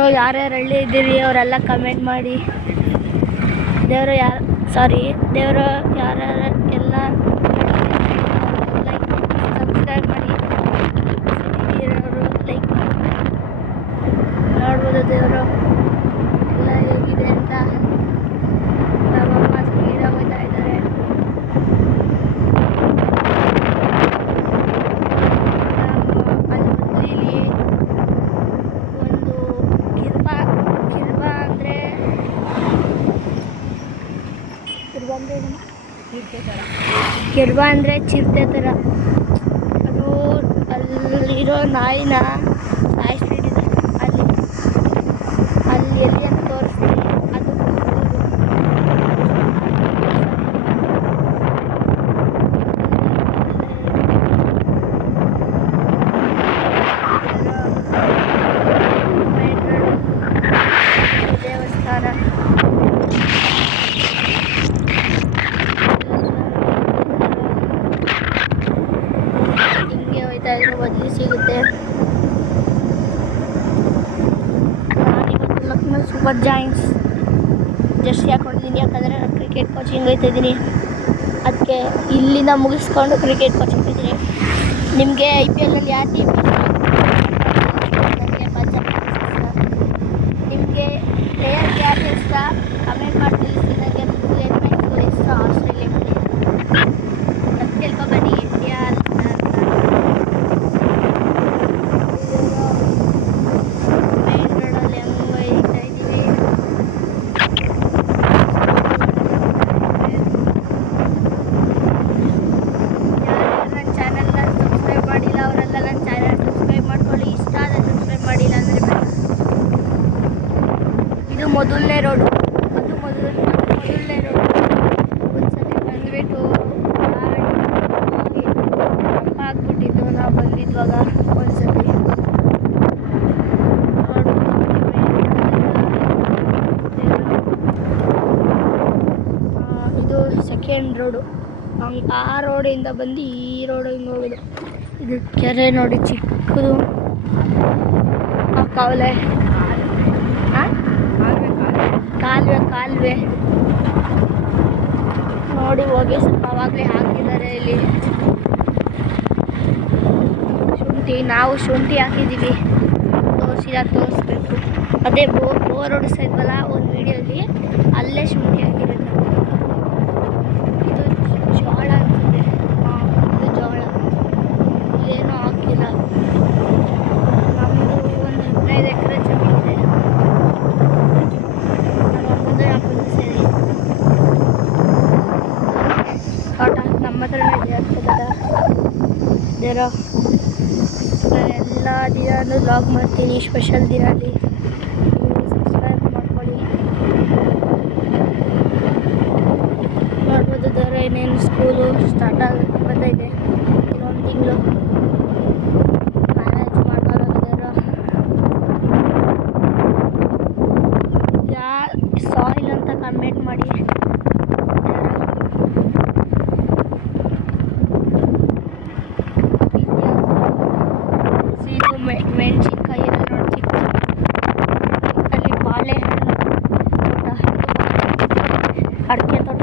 ದೇವರು ಯಾರ್ಯಾರು ಹಳ್ಳಿ ಇದ್ದೀರಿ ಅವರೆಲ್ಲ ಕಮೆಂಟ್ ಮಾಡಿ. ದೇವರು ದೇವರು ಯಾರ್ಯಾರು ಎಲ್ಲ ಲೈಕ್ ಸಬ್ಸ್ಕ್ರೈಬ್ ಮಾಡಿ. ಇರೋರು ಲೈಕ್ ನೋಡ್ಬೋದು ದೇವರು ಎಲ್ಲ ಹೇಗಿದೆ ಅಂತ. ನಮ್ಮಮ್ಮ ಸ್ಪೀಡಾಗಿ ಹೋಗ್ತಾ ಇದ್ದಾರೆ. ಅಲ್ಲಿ ಒಂದು ಕಿರ್ಬ ಅಂದರೆ ಚಿರತೆ ಥರ. ಅದು ಅಲ್ಲಿರೋ ನಾಯಿನ ಸಾಯಿಸ್ಬಿಟ್ಟಿದೆ. ಅಲ್ಲಿ ಎಲ್ಲಿ ಅಂತ ತೋರಿಸ್ತೀನಿ. ಅದು ದೇವಸ್ಥಾನ. ಹಿಂಗೆ ಹೋಯ್ತಾ ಇದ್ರೆ ಬದಲಿ ಸಿಗುತ್ತೆ. ನಾನಿವತ್ತು ಲಕ್ನೋ ಸೂಪರ್ ಜಾಯಿಂಟ್ಸ್ ಜರ್ಸಿ ಹಾಕೊಂಡಿದ್ದೀನಿ, ಯಾಕಂದರೆ ನಾನು ಕ್ರಿಕೆಟ್ ಕೋಚಿಂಗ್ ಹೋಗ್ತಾಯಿದ್ದೀನಿ. ಅದಕ್ಕೆ ಇಲ್ಲಿಂದ ಮುಗಿಸ್ಕೊಂಡು ಕ್ರಿಕೆಟ್ ಕೋಚಿಂಗ್ ಹೋಗ್ತೀನಿ. ನಿಮಗೆ IPL ಯಾವ ಟೀಮ್ ಇಷ್ಟ? ನನಗೆ ಪಂಜಾಬ್ ನಿಮಗೆ ಪ್ಲೇಯರ್ ಯಾರು ಇಷ್ಟ ಕಮೆಂಟ್ ಮಾಡಿ ತಿಳಿಸಿ. ನನಗೆ ಪ್ಲೇಯರ್ ಇಷ್ಟ ಆಸ್ಟ್ರೇಲಿಯಾ ಪ್ಲೇಯರ್. ಅದು ತಿಳ್ಕೊಬನ್ನಿ. ಇಂಡಿಯಾ ಮೇನ್ ರೋಡಲ್ಲಿ ಹೆಂಗೆ ಹೋಗ್ತಾ ಇದ್ದೀವಿ. ಯಾರು ನನ್ನ ಚಾನಲ್ನ ಸಬ್ಸ್ಕ್ರೈಬ್ ಮಾಡಿಲ್ಲ ಅವರೆಲ್ಲ ನನ್ನ ಚಾನಲ್ ಸಬ್ಸ್ಕ್ರೈಬ್ ಮಾಡ್ಕೊಳ್ಳಿ. ಇಷ್ಟ ಆದರೆ ಸಬ್ಸ್ಕ್ರೈಬ್ ಮಾಡಿಲ್ಲ ಅಂದರೆ ಬೇಡ. ಇದು ಮೊದಲನೇ ರೋಡು. ಅದು ಮೊದಲನೇ ರೋಡು. ಒಂದ್ಸತಿ ಬಂದುಬಿಟ್ಟು ಹಬ್ಬ ಆಗ್ಬಿಟ್ಟಿತ್ತು ನಾವು ಬಂದಿದ್ವಾಗ ಒಂದ್ಸತಿ. ಇದು ಸೆಕೆಂಡ್ ರೋಡು. ಹಂಗೆ ಆ ರೋಡಿಂದ ಬಂದು ಈ ರೋಡು ಹಿಂಗೆ ಹೋಗೋದು. ಇದು ಕೆರೆ ನೋಡಿ ಚಿಕ್ಕದು. ಆ ಕಾವಲೆ ಕಾಲುವೆ ನೋಡಿ ಹೋಗಿ. ಸ್ವಲ್ಪ ಆವಾಗಲೇ ಹಾಕಿದ್ದಾರೆ ಇಲ್ಲಿ ಶುಂಠಿ. ನಾವು ಶುಂಠಿ ಹಾಕಿದ್ದೀವಿ. ತೋರಿಸ್ಬೇಕು. ಅದೇ ಬೋರ್ ಹೊಡಿಸಿದ್ವಲ್ಲ ಒಂದು ವಿಡಿಯೋಲಿ, ಅಲ್ಲೇ ಶುಂಠಿ ಹಾಕಿರೋದು ನಾವು. ಇದು ಜೋಳ ಅನ್ಸುತ್ತೆ. ಇದು ಜೋಳ. ಇಲ್ಲೇನೂ ಹಾಕಿಲ್ಲ. ನಮ್ಮದು ಒಂದು 15 ಎಕರೆ ಜಮೀನಿದೆ. ಸೇರಿ ತೋಟ ನಮ್ಮ ಹತ್ರನೇ ಇದೆ. ದೇರ ನಾನು ಎಲ್ಲ ದಿನವೂ ವ್ಲಾಗ್ ಮಾಡ್ತೀನಿ. ಸ್ಪೆಷಲ್ ದಿನಲ್ಲಿ ಸಬ್ಸ್ಕ್ರೈಬ್ ಮಾಡ್ಕೊಳ್ಳಿ. ನೋಡ್ಬೋದು ದೇರ ಇನ್ನೇನು ಸ್ಕೂಲು ಸ್ಟಾರ್ಟ್ ಬಂದೈತೆ. ಇನ್ನೊಂದು ತಿಂಗಳು ಮ್ಯಾನೇಜ್ ಮಾಡ್ಬೋದು ದೇರ. ಸಾಯಿಲ್ ಅಂತ ಕಮೆಂಟ್ ಮಾಡಿ. ಇದು ಮೆಣಸಿನ್ಕಾಯಿ ಎಲ್ಲ ನೋಡಿ ಚಿಕ್ಕ ಅಲ್ಲಿ ಬಾಳೆಹಣ್ಣು ತೋಟ, ಅಡಿಕೆ ತೋಟ.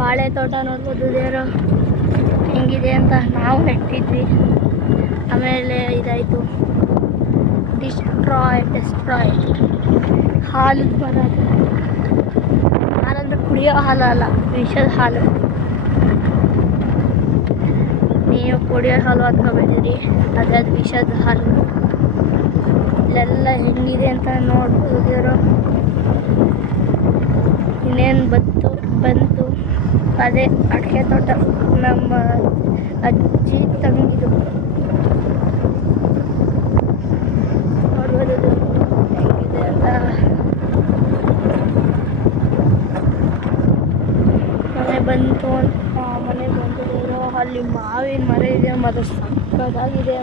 ಬಾಳೆ ತೋಟ ನೋಡ್ಬೋದು ದೇವರು ಹೆಂಗಿದೆ ಅಂತ. ನಾವು ನೆಟ್ಟಿದ್ವಿ, ಆಮೇಲೆ ಇದಾಯಿತು. ಡಿಸ್ಟ್ರಾಯ್ ಹಾಲು ಬರೋದು. ಹಾಲಂದ್ರೆ ಕುಡಿಯೋ ಹಾಲು ಅಲ್ಲ, ವಿಷದ ಹಾಲು. ನೀವು ಕುಡಿಯೋ ಹಾಲು ಅಂದ್ಕೊಬೇಡಿರಿ, ಅದು ವಿಷದ ಹಾಲು. ಇಲ್ಲೆಲ್ಲ ಹೆಂಗಿದೆ ಅಂತ ನೋಡ್ಬೋದು ದೇವರು. ಇನ್ನೇನು ಬಂತು ಅದೇ ಅಡಿಕೆ ತೋಟ. ನಮ್ಮ ಅಜ್ಜಿ ತಂಗಿದು ನೋಡ್ಬೋದು ಹೆಂಗಿದೆ ಅಂತ. ಮನೆ ಬಂತು ಅಲ್ಲಿ ಮಾವಿನ ಮರ ಇದೆ. ಮಾತ್ರ ಸಕ್ಕದಾಗಿದೆ.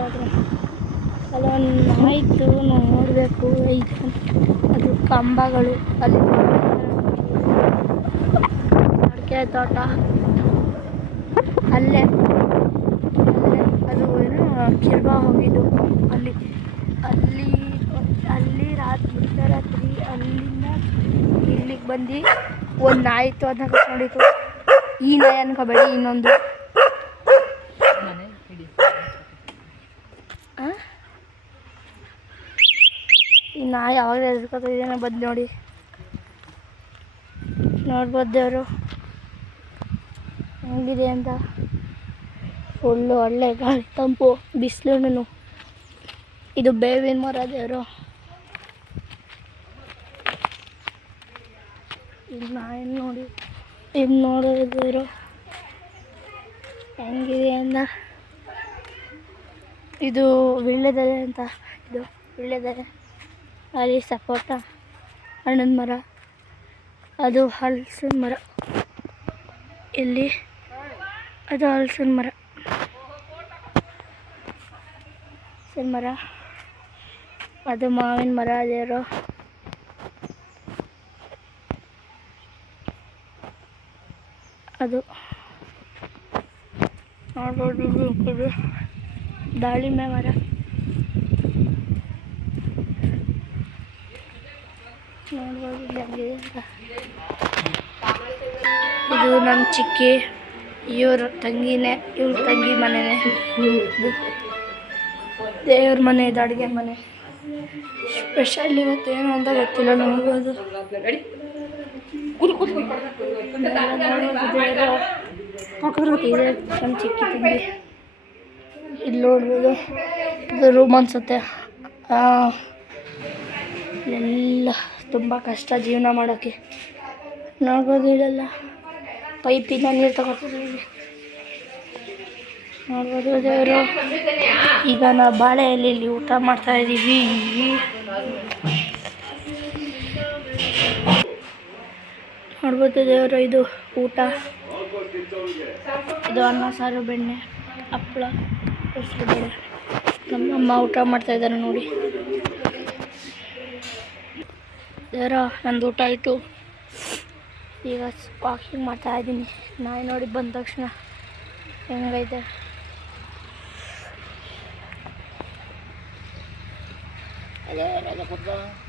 ಅಲ್ಲೊಂದು ಆಯಿತು ನೋಡಬೇಕು. ಅದು ಕಂಬಗಳು ಅಲ್ಲಿ ಅಡಿಕೆ ತೋಟ ಅಲ್ಲೇ ಅದು ಏನೋ ಕಿರ್ಬಾ ಹೋಗಿದ್ದು ಅಲ್ಲಿ ಅಲ್ಲಿ ಅಲ್ಲಿ ರಾತ್ರಿ ಅಲ್ಲಿಂದ ಇಲ್ಲಿಗೆ ಬಂದು ಒಂದು ನಾಯಿತು ಅದನ್ನ ನೋಡಿತು. ಈ ನಾಯಿ ಅನ್ಕೋಬೇಡಿ, ಇನ್ನೊಂದು ಈ ನಾಯಿ ಯಾವಾಗ ಎದ್ಕೊತಿದ್ದೇನೆ ಬಂದು ನೋಡಿ, ನೋಡ್ಬೋದು ದೇವರು ಹೆಂಗಿದೆ ಅಂತ. ಫುಲ್ಲು ಒಳ್ಳೆ ಗಾಳಿ, ತಂಪು, ಬಿಸಿಲು. ಇದು ಬೇವಿನ ಮರ ದೇವರು. ಇದು ನಾಯಿ ನೋಡಿ, ಇದು ನೋಡೋದೇವರು ಹೆಂಗಿದೆ ಅಂತ. ಇದು ವೀಳ್ಯದೆಲೆ ಅಂತ, ಇದು ವೀಳ್ಯದೆಲೆ. ಅಲ್ಲಿ ಸಪೋಟ ಹಣ್ಣನ ಮರ, ಅದು ಹಲಸಿನ ಮರ. ಇಲ್ಲಿ ಅದು ಹಲಸಿನ ಮರ, ಅದು ಮಾವಿನ ಮರ ದೇವರು. ಅದು ನೋಡ್ಬೋದು. ಇದು ದಾಳಿಂಬೆ ಮರ. ನೋಡ್ಬೋದು ಹೆಂಗಿದೆ ಅಂತ. ಇದು ನಮ್ಮ ಚಿಕ್ಕಿ, ಇವ್ರ ತಂಗಿನೇ, ಇವ್ರ ತಂಗಿ ಮನೆನೇ. ಇದು ದೇವ್ರ ಮನೆ, ಇದು ಅಡುಗೆ ಮನೆ. ಸ್ಪೆಷಲ್ ಇವತ್ತೇನು ಅಂತ ಗೊತ್ತಿಲ್ಲ. ನೋಡ್ಬೋದು ಇದೆ ನಮ್ಮ ಚಿಕ್ಕಿ ತಂಗಿ. ಇಲ್ಲಿ ನೋಡ್ಬೋದು, ಇದು ರೂಮ್ ಅನಿಸುತ್ತೆ. ಎಲ್ಲ ತುಂಬ ಕಷ್ಟ ಜೀವನ ಮಾಡೋಕ್ಕೆ. ನೋಡ್ಬೋದು ಇಲ್ಲೆಲ್ಲ ಪೈಪಿಂದ ನೀರು ತಗೋತಿದ್ದೀವಿ. ನೋಡ್ಬೋದು ದೇವರು. ಈಗ ನಾವು ಬಾಳೆ ಎಲೆಯಲ್ಲಿ ಊಟ ಮಾಡ್ತಾಯಿದ್ದೀವಿ. ನೋಡ್ಬೋದು ದೇವರು. ಇದು ಊಟ, ಇದು ಅನ್ನ ಸಾರು, ಬೆಣ್ಣೆ, ಹಪ್ಪಳ, ಹೆಸರುಬೇಳೆ. ನಮ್ಮಮ್ಮ ಊಟ ಮಾಡ್ತಾಯಿದ್ದಾರೆ ನೋಡಿ ದೇವರ. ನಂದು ಊಟ ಆಯಿತು. ಈಗ ವಾಕಿಂಗ್ ಮಾಡ್ತಾಯಿದ್ದೀನಿ. ನಾಯಿ ನೋಡಿ ಬಂದ ತಕ್ಷಣ ಹೆಂಗೈತೆ.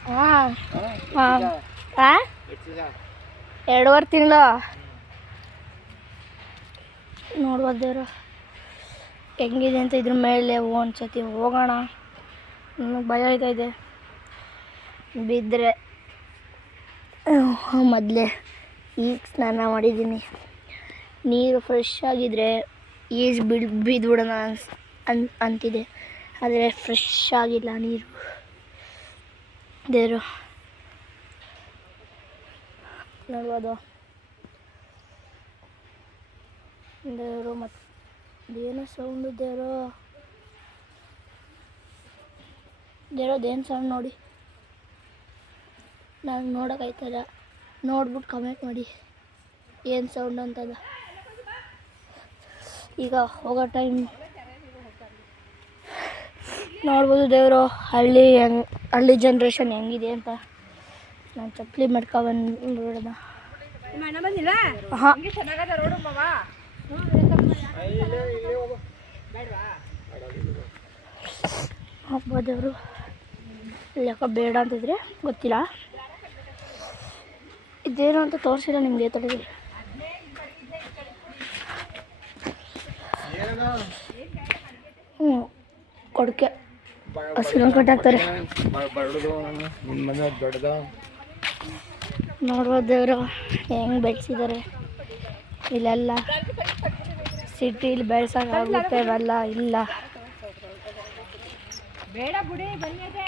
ಹಾಂ 2.5 ತಿಂಗಳು. ನೋಡ್ಬೋದು ದೇವರು ಹೆಂಗಿದೆ ಅಂತ. ಇದ್ರ ಮೇಲೆ ಒಂದ್ಸತಿ ಹೋಗೋಣ. ನನಗೆ ಭಯ ಆಯ್ತಾಯಿದೆ ಬಿದ್ದರೆ. ಮೊದಲೇ ಈಗ ಸ್ನಾನ ಮಾಡಿದ್ದೀನಿ. ನೀರು ಫ್ರೆಶ್ ಆಗಿದ್ದರೆ ಈಜು ಬಿದ್ದುಬಿಡೋಣ ಅಂತಿದೆ, ಆದರೆ ಫ್ರೆಶ್ ಆಗಿಲ್ಲ ನೀರು ದೇವರು. ನೋಡ್ಬೋದು ದೇವರು. ಮತ್ತು ಏನೋ ಸೌಂಡು ದೇವರು. ಅದೇನು ಸೌಂಡ್ ನೋಡಿ, ನಾನು ನೋಡೋಕ್ಕಾಯ್ತದ. ನೋಡ್ಬಿಟ್ಟು ಕಮೆಂಟ್ ಮಾಡಿ ಏನು ಸೌಂಡ್ ಅಂತದ. ಈಗ ಹೋಗೋ ಟೈಮ್. ನೋಡ್ಬೋದು ದೇವರು ಹಳ್ಳಿ ಜನ್ರೇಷನ್ ಹೆಂಗಿದೆ ಅಂತ. ನಾನು ಚಪ್ಪಲಿ ಮಾಡ್ಕೊಬಂದ್ಬಿಡೋಣ. ಹಾಂ ಹೋಗ್ಬೋದವರು. ಯಾಕೋ ಬೇಡ ಅಂತಿದ್ರೆ ಗೊತ್ತಿಲ್ಲ. ಇದೇನು ಅಂತ ತೋರಿಸಿಲ್ಲ ನಿಮಗೆ. ತಡೆದಿ ಕೊಡಕೆ ಹಸಿರು ಕಟ್ಟಾಕ್ತಾರೆ. ನೋಡ್ಬೋದು ದೇವರು ಹೆಂಗೆ ಬೆಳೆಸಿದ್ದಾರೆ. ಇಲ್ಲೆಲ್ಲ ಸಿಟಿಲಿ ಬೆಳ್ಸೋಕ್ಕಾಗುತ್ತೆ ಅವೆಲ್ಲ ಇಲ್ಲ.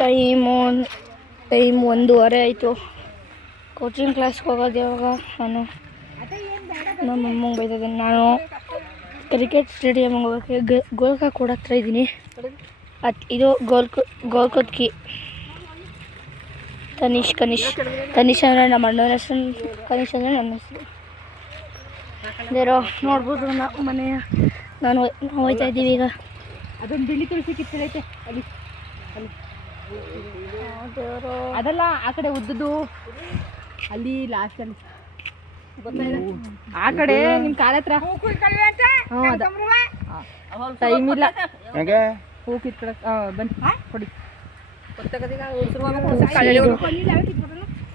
ಟೈಮು 1:30 ಆಯಿತು. ಕೋಚಿಂಗ್ ಕ್ಲಾಸ್ಗೆ ಹೋಗೋದು ಯಾವಾಗ. ನಮ್ಮ ಅಮ್ಮಂಗೆ ಬೈತಿದ್ದೀನಿ. ನಾನು ಕ್ರಿಕೆಟ್ ಸ್ಟೇಡಿಯಮ್ಗೆ ಹೋಗೋಕ್ಕೆ ಗೋಲ್ಕ ಕೊಡತ್ರ ಇದ್ದೀನಿ. ಇದು ಗೋಲ್ಕೊತ್ಕಿ. ತನೀಶ್ ಅಂದರೆ ನಮ್ಮ ಅಣ್ಣನ ಹೆಸರು, ಕನಿಷ್ ಅಂದರೆ ನನ್ನ ಹೆಸರು ದೇವರು. ನೋಡ್ಬೋದು ನಾವು ಮನೆಯ ನಾನು ಹೋಗ್ತಾ ಇದ್ದೀವಿ ಈಗ. ಅದೊಂದು ಬಿಳಿ ತುಳಸಿ ಕಿತ್ತೈತೆ ಅಲ್ಲಿ ದೇವರು. ಅದಲ್ಲ, ಆ ಕಡೆ ಉದ್ದದ್ದು ಅಲ್ಲಿ ಲಾಸ್ಟಲ್ಲಿ ಆ ಕಡೆ ನಿಮ್ಮ ಕಾಲ ಹತ್ರ ಹ್ಞೂ ಅದ ಟೈಮ್ ಇಲ್ಲ ಹೂ ಕಿತ್ಕೊಳಕ್ ಬನ್ನಿ ಕೊಡಿ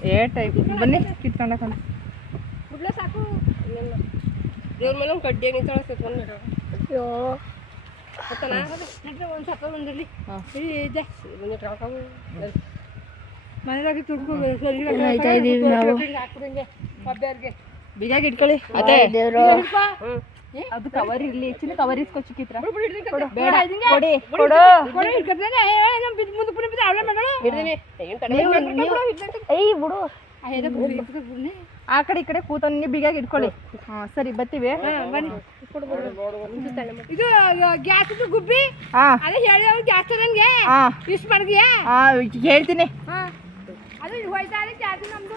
ಏ ಟೈಮ್ ಬನ್ನಿ ಕಿತ್ಕೊಂಡಕ್ಕ ಸಾಕು ದೇವ್ರ ಮೇಲೆ ಒಂದು ಕಡ್ಡಿ ಅಯ್ಯೋ ಮನೆದಾಗಿ ಆಯ್ತಾ ಇದೀವಿ ನಾವು ಬೀಜಾಗ ಇಟ್ಕೊಳ್ಳಿ ಅದೇ ದೇವ್ರು ಅದು ಕವರ್ ಇರ್ಲಿ ಚಿನ್ನ ಕವರ್ ಇಸ್ಕೊ ಚಿಕ್ಕಿತ್ರ ಬೇಡ ಕೊಡಿ ಕೊಡು ಏಯ್ ಬಿಡು ಆ ಕಡೆ ಈ ಕಡೆ ಕೂತವ್ನಿ ಬೀಗಾಗ ಇಟ್ಕೊಳ್ಳಿ ಹಾಂ ಸರಿ ಬರ್ತೀವಿ ಬನ್ನಿ ಇದು ಗ್ಯಾಸ್ ಗುಬ್ಬಿ ಹಾಂ ಅದೇ ಹೇಳಿ ಗ್ಯಾಸ್ ನನಗೆ ಹಾಂ ಯೂಸ್ ಮಾಡಿದ್ಯಾ ಹಾಂ ಹೇಳ್ತೀನಿ ಅದು ಹೋಯ್ತಾ ಗ್ಯಾಸ್ ನಮ್ದು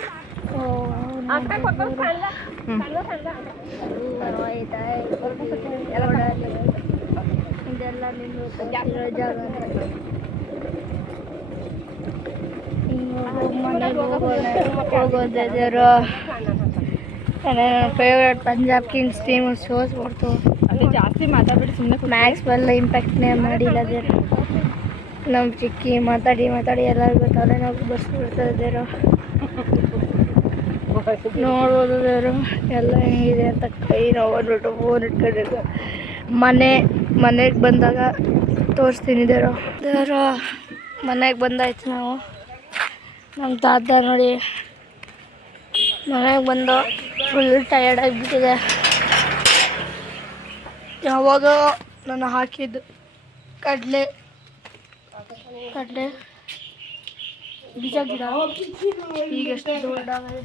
ಇದೆಲ್ಲ ನಿನ್ನ ಜಾಗ ಮನೆಗೆ ಹೋಗೋದಿದ್ರು ನನ್ನ favourite Punjab Kings team shows ಬರ್ತು ಅಲ್ಲಿ ಜಾಸ್ತಿ ಮಾತಾಡ್ಬಿಟ್ಟು ಸುಮ್ಮನೆ ಮ್ಯಾಕ್ಸ್ ಬಲ್ಲ ಇಂಪ್ಯಾಕ್ಟ್ನೇ ಮಾಡಿಲ್ಲ ಅದೇರು ನಮ್ಮ ಚಿಕ್ಕಿ ಮಾತಾಡಿ ಎಲ್ಲರಿಗೂ ತಲೆನೋವು ಬರ್ಸ್ಬಿಡ್ತಿದ್ದೇರು ನೋಡ್ಬೋದು ದೇವರು ಎಲ್ಲ ಹೆಂಗಿದೆ ಅಂತ ಕೈ ನೋವು ಅಂದ್ಬಿಟ್ಟು ಫೋನ್ ಇಟ್ಕೊಂಡಿದ್ದು ಮನೆಗೆ ಬಂದಾಗ ತೋರಿಸ್ತೀನಿ ದೇವರು ಮನೆಗೆ ಬಂದಾಯ್ತು ನಾವು ನಮ್ಮ ತಾತ ನೋಡಿ ಮನೆಗೆ ಬಂದು ಫುಲ್ ಟಯರ್ಡ್ ಆಗಿಬಿಟ್ಟಿದೆ ಯಾವಾಗೋ ನಾನು ಹಾಕಿದ್ದು ಕಡಲೆ ಬೀಜ ಗಿಡ ಈಗ ಎಷ್ಟು ದೊಡ್ಡಾಗಿದೆ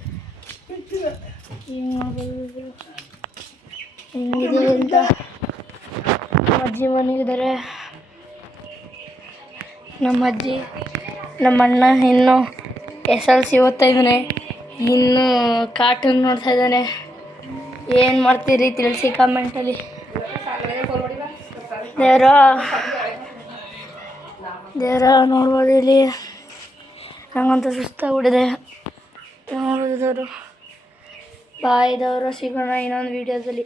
ಹಿಂಗೆ ನೋಡ್ಬೋದು ಹೆಂಗಿದೆ ಅಂತ ಅಜ್ಜಿ ಮನೆಗಿದ್ದಾರೆ ನಮ್ಮ ಅಜ್ಜಿ ನಮ್ಮ ಅಣ್ಣ ಇನ್ನು SLC ಓದ್ತಾ ಇದ್ದಾನೆ ಇನ್ನು ಕಾರ್ಟೂನ್ ನೋಡ್ತಾ ಇದ್ದಾನೆ ಏನು ಮಾಡ್ತೀರಿ ತಿಳಿಸಿ ಕಮೆಂಟಲ್ಲಿ ದೇವರ ನೋಡ್ಬೋದು ಇಲ್ಲಿ ಹಂಗಂತ ಸುಸ್ತಾಗ್ಬಿಟ್ಟಿದೆ ನೋಡ್ಬೋದು ಬಾಯ್ದವರು ಸಿಗೋಣ ಇನ್ನೊಂದು ವೀಡಿಯೋದಲ್ಲಿ.